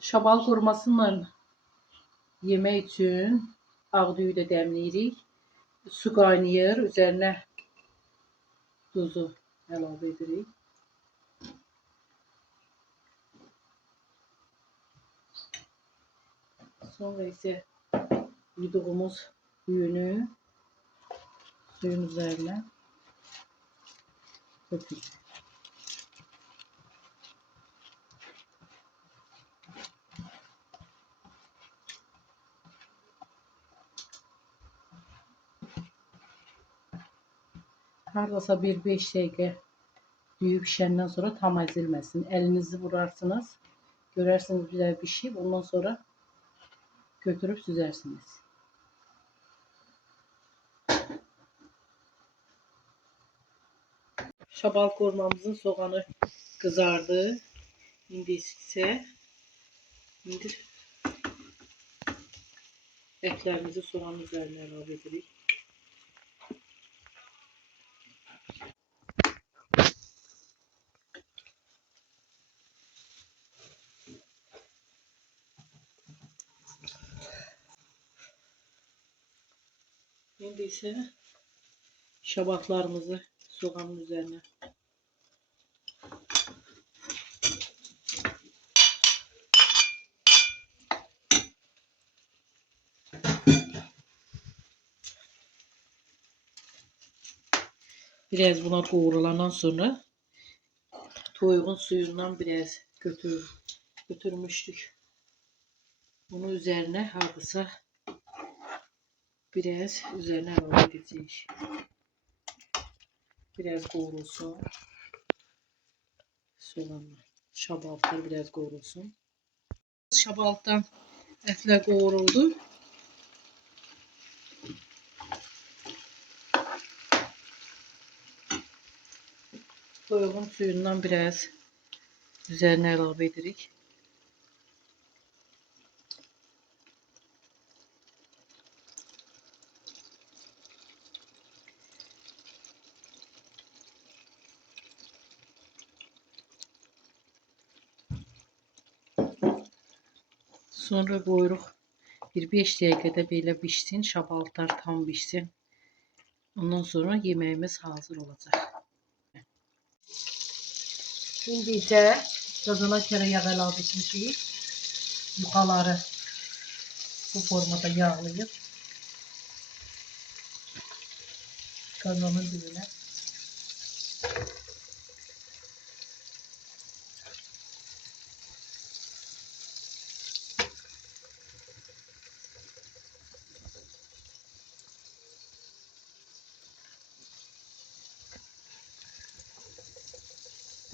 Şabal korumasıyla yemək üçün ağ düyü də dəmləyirik. Su qaynayır, üzərinə duzu əlavə edirik. Sonra isə yuduğumuz düyünü suyun üzərinə dökürük. Hardasa bir 5 dəqiqə düyü pişəndən sonra tam əzilməsin. Əlinizi vurarsınız. Görərsiniz güzel pişib. Ondan sonra götürüb süzərsiniz. Şabal kormamızın soğanı kızardı. İndi isə etlərimizi soğanın üzərinə əlavə edirik. İndi isə şabatlarımızı soğanın üzərinə biraz buna qovrulandan sonra toyuğun suyundan biraz götürmüştük. Bunu üzerine hardasa biraz üzerine əlavə edəcəyik. Biraz qovrulsun. Soğanla şabaltlar biraz qovrulsun. Şabaltdan ətlər qovruldu. Toyuğun suyundan biraz üzerine əlavə edirik. Sonra qoyuruq. Bir 5 dəqiqədə belə pişsin, şabaltlar tam pişsin. Ondan sonra yemeğimiz hazır olacak. Şimdi isə dadına tereyağ əlavə etmişik. Yuxaları bu formada yağlayıb kazanın dibine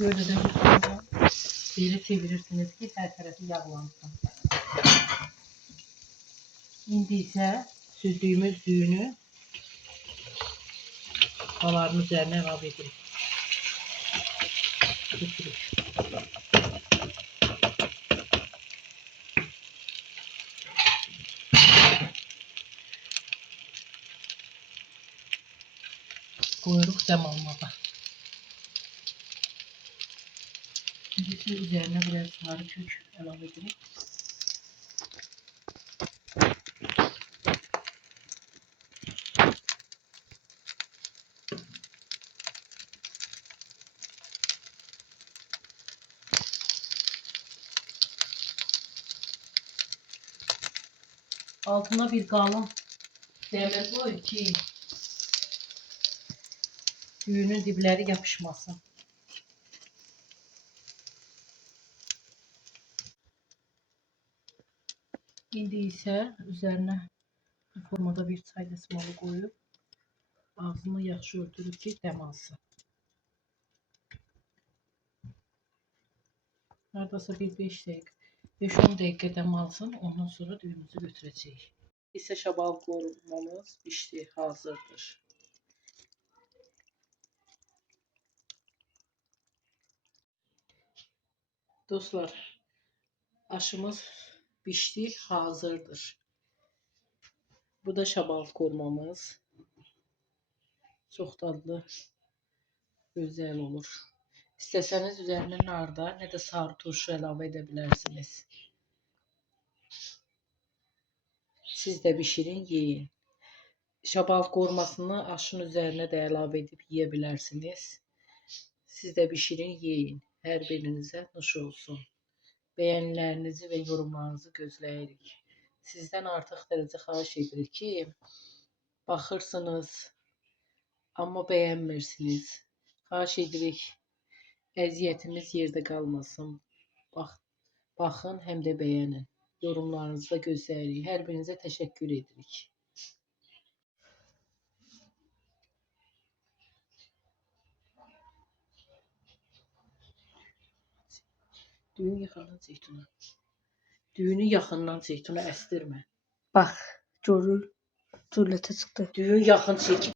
böyle de bir çevirirsiniz ki her tarafı yağlansın. İndi isə süzdüğümüz düyünü kaların üzerine əlavə edirik. Götürük. Qoyuruq dəm almağa. Şimdi üzerine biraz sarı kök əlavə edirik. Altına bir kalın demir koy ki düğünün dibleri yapışmasın. İndi isə üzerine bu formada bir çay dəsmalı koyup ağzını yaxşı örtürük ki dəm alsın. Hardasa bir 5 dəqiqə, 5-10 dəqiqə dəm alsın. Ondan sonra düyümüzü götürəcəyik. İsə şabal kormamız pişdi, hazırdır. Dostlar, aşımız pişdi, hazırdır. Bu da şabal kormamız. Çok dadlı, güzel olur. İstəsəniz üzerine narda ne de sarı turşu əlavə edə bilərsiniz. Siz də bişirin, yeyin. Şabalıq qorumasını aşın üzərinə də əlavə edib yeyə bilərsiniz. Siz də bişirin, yeyin. Hər birinizə nuş olsun. Bəyənilərinizi və yorumlarınızı gözləyirik. Sizdən artıq dərəcə xahiş edirik ki, baxırsınız, amma bəyənmirsiniz. Xahiş edirik, əziyyətimiz yerdə qalmasın. Baxın, həm də bəyənin. Yorumlarınızı da gözləyirik. Hər birinizə təşəkkür edirik. Düyün yaxından Zeytuna. Düyünü yaxından Zeytuna əstirmə. Bak görür. Cürlete çıktı. Düyün yaxın çək.